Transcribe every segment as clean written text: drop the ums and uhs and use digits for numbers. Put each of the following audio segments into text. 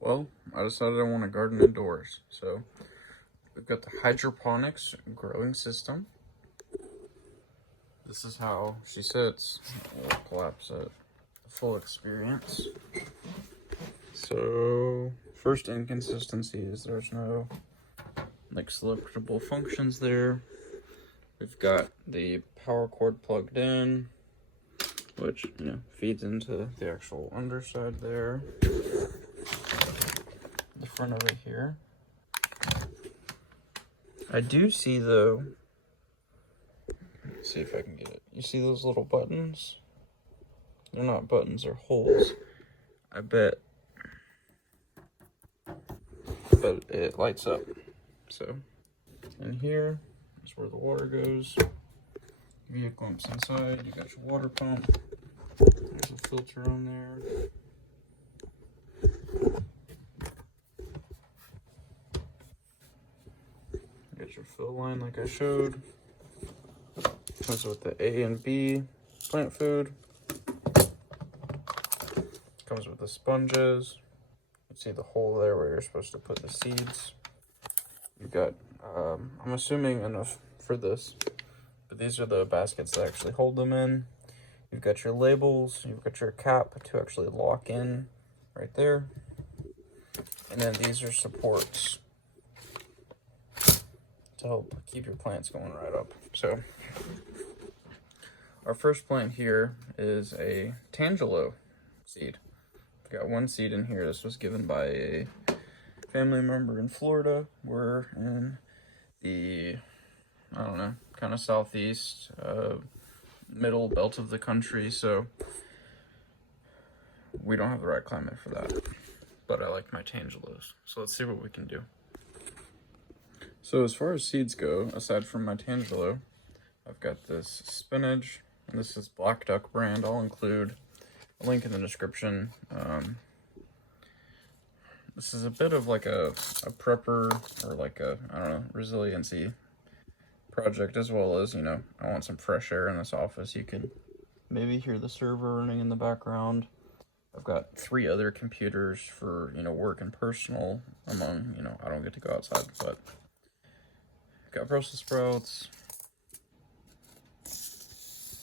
Well, I decided I want to garden indoors. So we've got the hydroponics growing system. This is how she sits. We'll collapse it. The full experience. So first inconsistency is there's no like selectable functions there. We've got the power cord plugged in, which feeds into the actual underside there. The front of it here. I do see though, let's see if I can get it. You see those little buttons? They're not buttons, they're holes. I bet it lights up. So in here is where the water goes. Give you a glimpse inside. You got your water pump. There's a filter on there. Get your fill line like I showed. Comes with the A and B plant food. Comes with the sponges. You see the hole there where you're supposed to put the seeds. You've got, I'm assuming enough for this, but these are the baskets that actually hold them in. You've got your labels. You've got your cap to actually lock in right there. And then these are supports to help keep your plants going right up. So our first plant here is a tangelo seed. We've got one seed in here. This was given by a family member in Florida. We're in the, I don't know, kind of southeast, middle belt of the country, so we don't have the right climate for that. But I like my tangelos, so let's see what we can do. So as far as seeds go, aside from my tangelo, I've got this spinach, and this is Black Duck brand. I'll include a link in the description. This is a bit of like a prepper, or like a, I don't know, resiliency project, as well as, I want some fresh air in this office. You can maybe hear the server running in the background. I've got 3 other computers for, work and personal, among, I don't get to go outside, but got Brussels sprouts,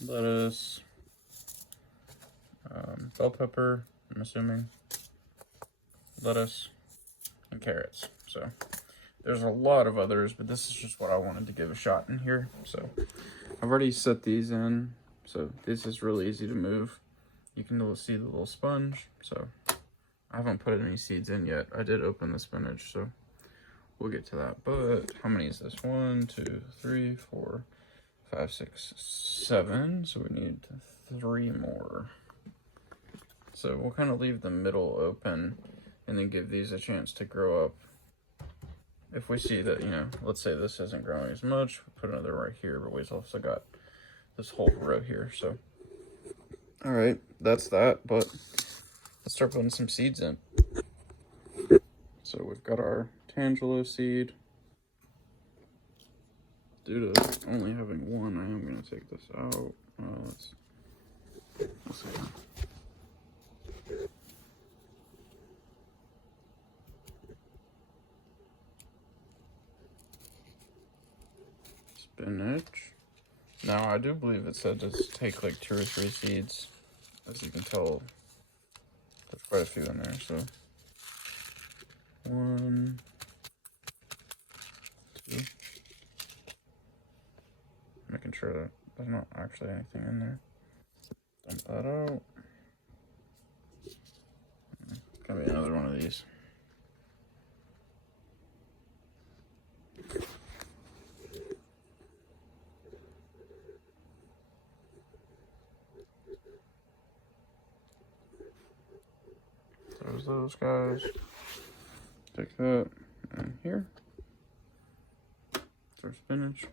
lettuce, bell pepper, I'm assuming, lettuce, and carrots. So there's a lot of others, but this is just what I wanted to give a shot in here. So I've already set these in, so this is really easy to move. You can see the little sponge. So I haven't put any seeds in yet. I did open the spinach, so we'll get to that. But how many is this? 1, 2, 3, 4, 5, 6, 7. So we need 3 more. So we'll kind of leave the middle open and then give these a chance to grow up. If we see that, let's say this isn't growing as much, we'll put another right here, but we've also got this whole row here. So all right, that's that, but let's start putting some seeds in. So we've got our tangelo seed. Due to only having one, I am going to take this out. Let's see. Spinach. Now, I do believe it said to take like 2 or 3 seeds. As you can tell, there's quite a few in there. So 1, 2. Making sure that there's not actually anything in there. Dump that out. Gonna be another one of these. There's those guys. Take that and here. It's our spinach.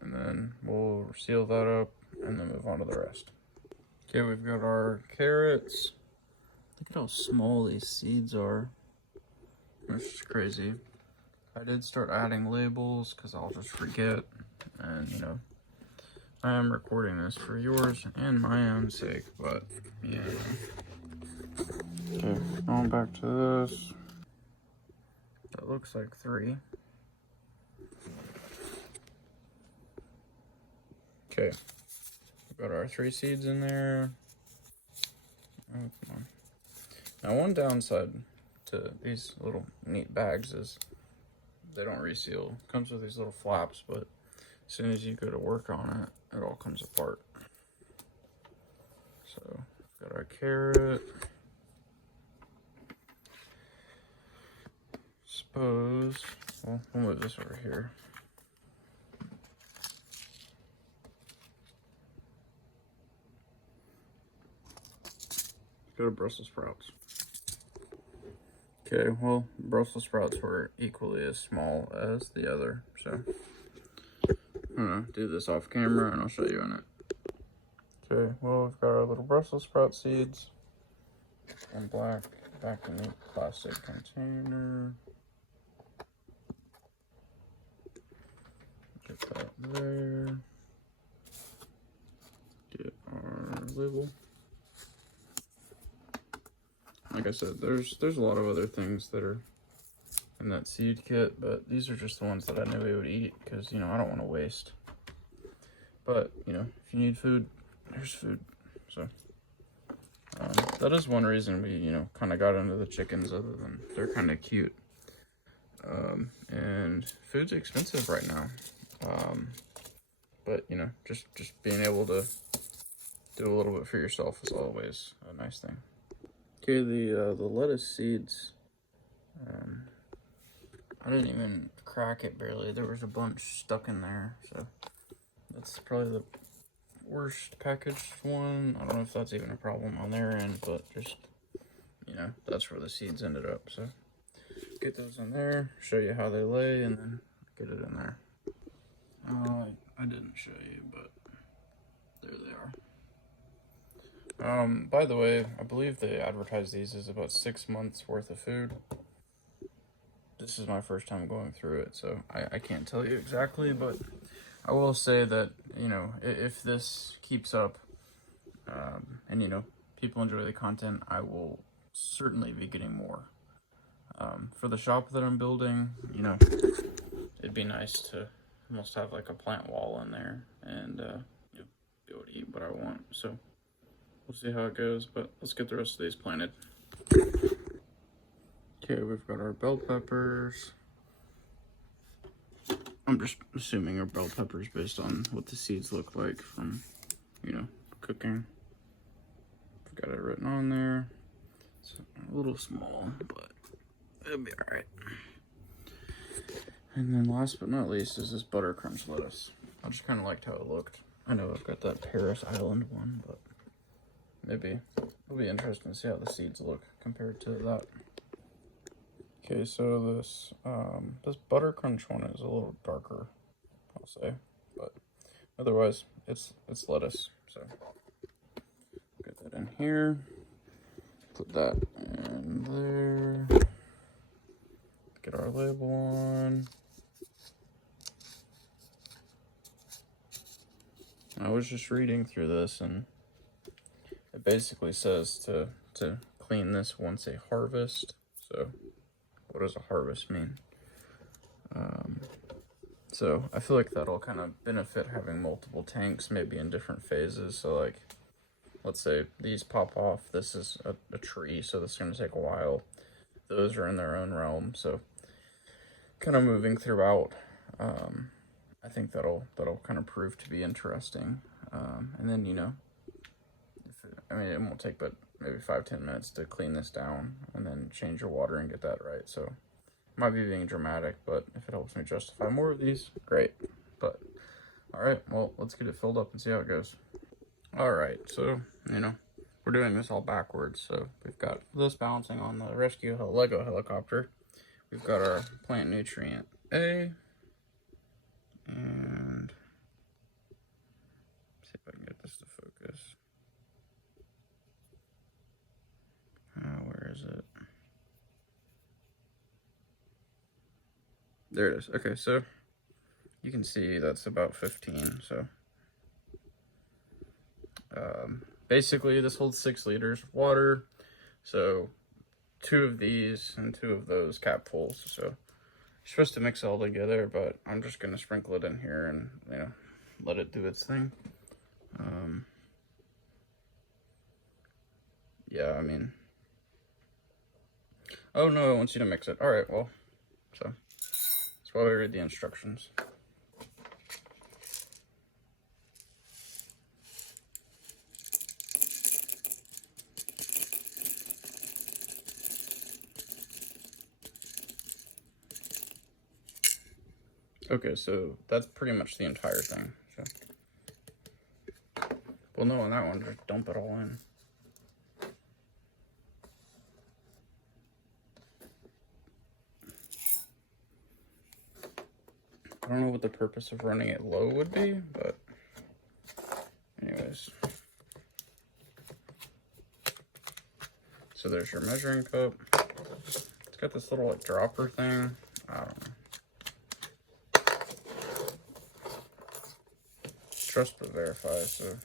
And then we'll seal that up and then move on to the rest. Okay, we've got our carrots. Look at how small these seeds are. That's just crazy. I did start adding labels because I'll just forget. And, I am recording this for yours and my own sake, but yeah. Okay, going back to this. That looks like 3. Okay, we've got our 3 seeds in there. Oh, come on. Now, one downside to these little neat bags is they don't reseal. It comes with these little flaps, but as soon as you go to work on it, it all comes apart. So, we've got our carrot. Suppose, well, we'll move this over here. Go to Brussels sprouts. Okay, well, Brussels sprouts were equally as small as the other, so I'm gonna do this off camera and I'll show you in it. Okay, well, we've got our little Brussels sprout seeds. One black, back in the plastic container. Get that there. Get our label. Like I said, there's a lot of other things that are in that seed kit, but these are just the ones that I knew we would eat because, you know, I don't want to waste. But, you know, if you need food, there's food. So that is one reason we, you know, kind of got into the chickens, other than they're kind of cute. And food's expensive right now. But, you know, just being able to do a little bit for yourself is always a nice thing. Okay, the lettuce seeds, I didn't even crack it barely. There was a bunch stuck in there, so that's probably the worst packaged one. I don't know if that's even a problem on their end, but just, you know, that's where the seeds ended up. So get those in there, show you how they lay, and then get it in there. I didn't show you, but there they are. By the way, I believe they advertise these as about 6 months worth of food. This is my first time going through it, so I can't tell you exactly, but I will say that, you know, if this keeps up, and, you know, people enjoy the content, I will certainly be getting more. For the shop that I'm building, you know, it'd be nice to almost have like a plant wall in there and, you know, be able to eat what I want, so we'll see how it goes, but let's get the rest of these planted. Okay, we've got our bell peppers. I'm just assuming our bell peppers based on what the seeds look like from, you know, cooking. I've got it written on there. It's a little small, but it'll be all right. And then last but not least is this butter crunch lettuce. I just kind of liked how it looked. I know I've got that Paris Island one, but maybe it'll be interesting to see how the seeds look compared to that. Okay, so this this butter crunch one is a little darker, I'll say, but otherwise it's lettuce. So get that in here, put that in there, get our label on. I was just reading through this, and it basically says to clean this once a harvest. So what does a harvest mean? So I feel like that'll kind of benefit having multiple tanks, maybe in different phases. So like, let's say these pop off. This is a tree, so this is going to take a while. Those are in their own realm. So kind of moving throughout. I think that'll kind of prove to be interesting. And then, you know, it won't take but maybe 5-10 minutes to clean this down and then change your water and get that right. So might be being dramatic, but if it helps me justify more of these, great. But all right, well, let's get it filled up and see how it goes. All right, so, you know, we're doing this all backwards. So we've got this balancing on the rescue Lego helicopter. We've got our plant nutrient A, and see if I can get this to focus. Where is it? There it is. Okay, so you can see that's about 15. So basically this holds 6 liters of water. So 2 of these and 2 of those capfuls. So you're supposed to mix it all together, but I'm just gonna sprinkle it in here and, you know, let it do its thing. Yeah, I mean, oh no, it wants you to mix it. All right, well, so that's why we read the instructions. Okay, so that's pretty much the entire thing. So, well, no, on that one, just dump it all in. I don't know what the purpose of running it low would be, but anyways. So there's your measuring cup. It's got this little like dropper thing. I don't know. Trust but verify, so.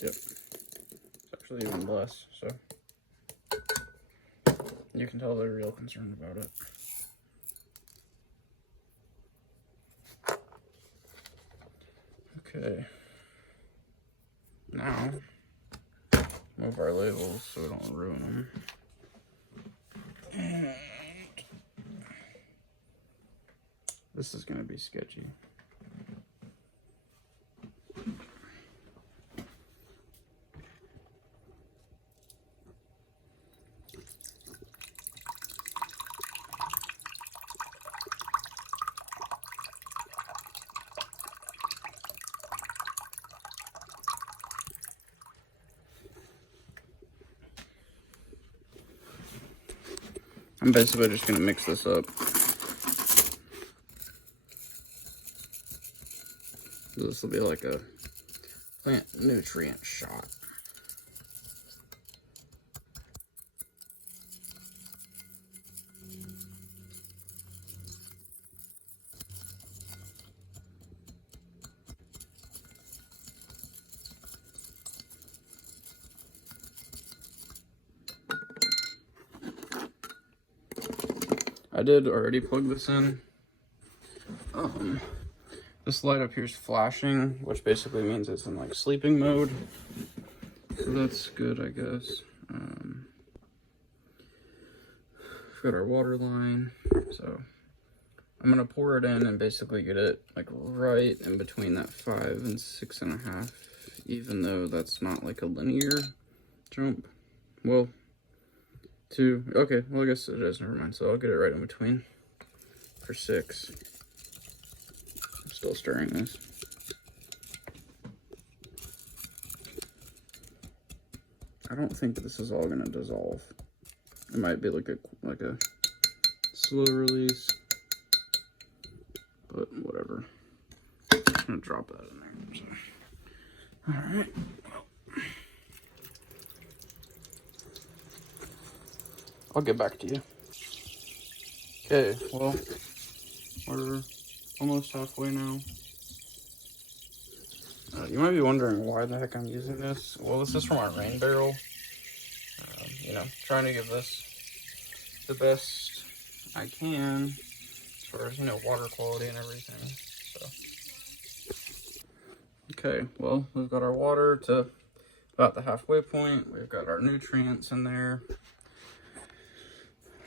Yep, it's actually even less, so you can tell they're real concerned about it. Okay, now move our labels so we don't ruin them. And this is going to be sketchy. I'm basically just going to mix this up. This will be like a plant nutrient shot. I did already plug this in. This light up here is flashing, which basically means it's in like sleeping mode. So that's good, I guess. We've got our water line. So I'm gonna pour it in and basically get it like right in between that 5 and 6.5, even though that's not like a linear jump. Well, okay, well I guess it is, never mind. So I'll get it right in between for 6. I'm still stirring this. I don't think this is all gonna dissolve. It might be like a slow release, but whatever. I'm just gonna drop that in there. So. All right. I'll get back to you. Okay, well, we're almost halfway now. You might be wondering why the heck I'm using this. Well, this is from our rain barrel. You know, trying to give this the best I can as far as, you know, water quality and everything. So. Okay, well, we've got our water to about the halfway point. We've got our nutrients in there.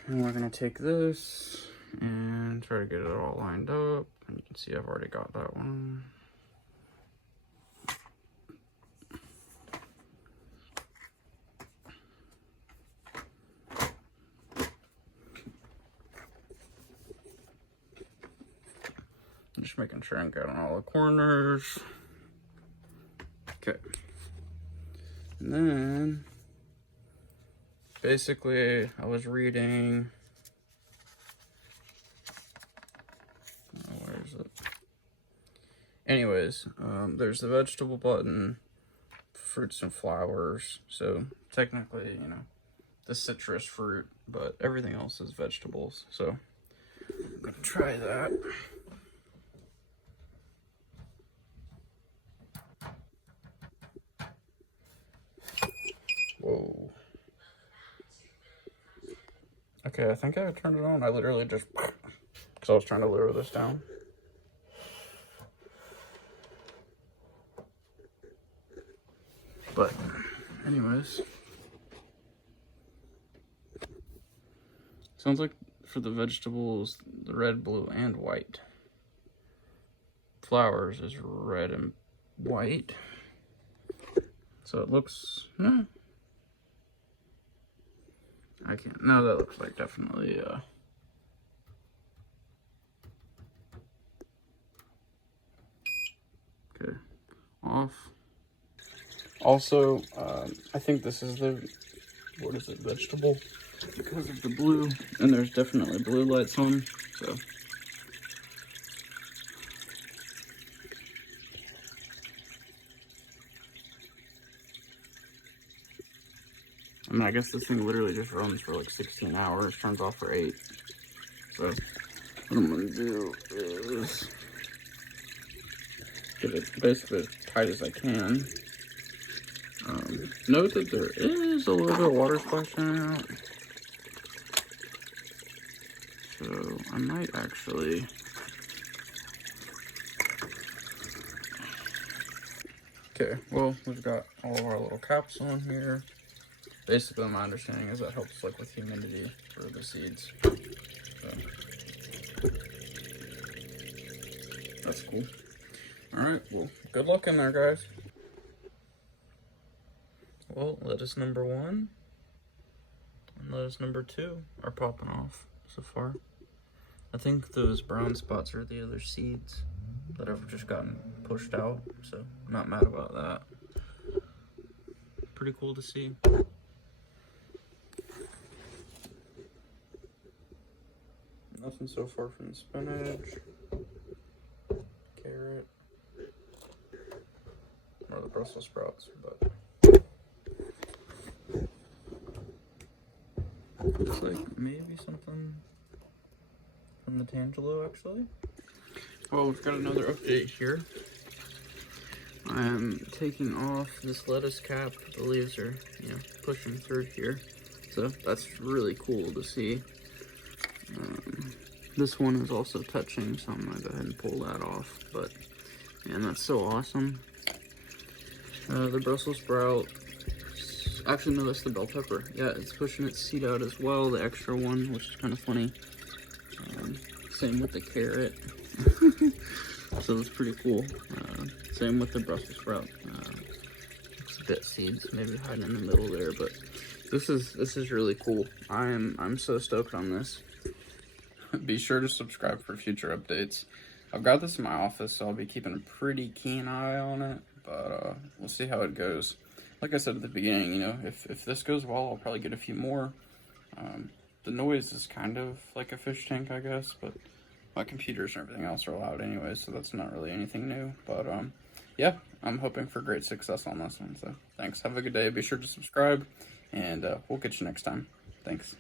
And we're going to take this and try to get it all lined up. And you can see I've already got that one. I'm just making sure I'm getting all the corners. Okay. And then, basically, I was reading, where is it? Anyways, anyways, there's the vegetable button, fruits and flowers. So technically, you know, the citrus fruit, but everything else is vegetables. So I'm gonna try that. Whoa. Okay, I think I turned it on. I literally just, because I was trying to lower this down. But anyways, sounds like for the vegetables, the red, blue, and white. Flowers is red and white. So it looks, I can't, no, that looks like definitely, okay, off. Also, I think this is the, what is it, vegetable? Because of the blue, and there's definitely blue lights on, so. I mean, I guess this thing literally just runs for like 16 hours, turns off for 8. So, what I'm gonna do is get it basically as tight as I can. Note that there is a little bit of water splashing out. So, I might actually... Okay, well, we've got all of our little caps on here. Basically, my understanding is that helps like with humidity for the seeds. So, that's cool. Alright, well, good luck in there, guys. Well, lettuce number 1 and lettuce number 2 are popping off so far. I think those brown spots are the other seeds that have just gotten pushed out, so I'm not mad about that. Pretty cool to see. Nothing so far from the spinach, carrot, or the Brussels sprouts, but looks like maybe something from the Tangelo, actually. Well, we've got another update here. I'm taking off this lettuce cap. The leaves are, you know, pushing through here. So that's really cool to see. This one is also touching, so I'm gonna go ahead and pull that off. But, man, that's so awesome. The Brussels sprout, actually no, that's the bell pepper. Yeah, it's pushing its seed out as well, the extra one, which is kind of funny. Same with the carrot. So that's pretty cool. Same with the Brussels sprout. Bit seeds maybe hiding in the middle there, but this is really cool. I'm so stoked on this. Be sure to subscribe for future updates. I've got this in my office, so I'll be keeping a pretty keen eye on it, but we'll see how it goes. Like I said at the beginning, you know, if this goes well, I'll probably get a few more. The noise is kind of like a fish tank, I guess, but my computers and everything else are loud anyway, so that's not really anything new. But yeah, I'm hoping for great success on this one. So thanks. Have a good day. Be sure to subscribe, and we'll get you next time. Thanks.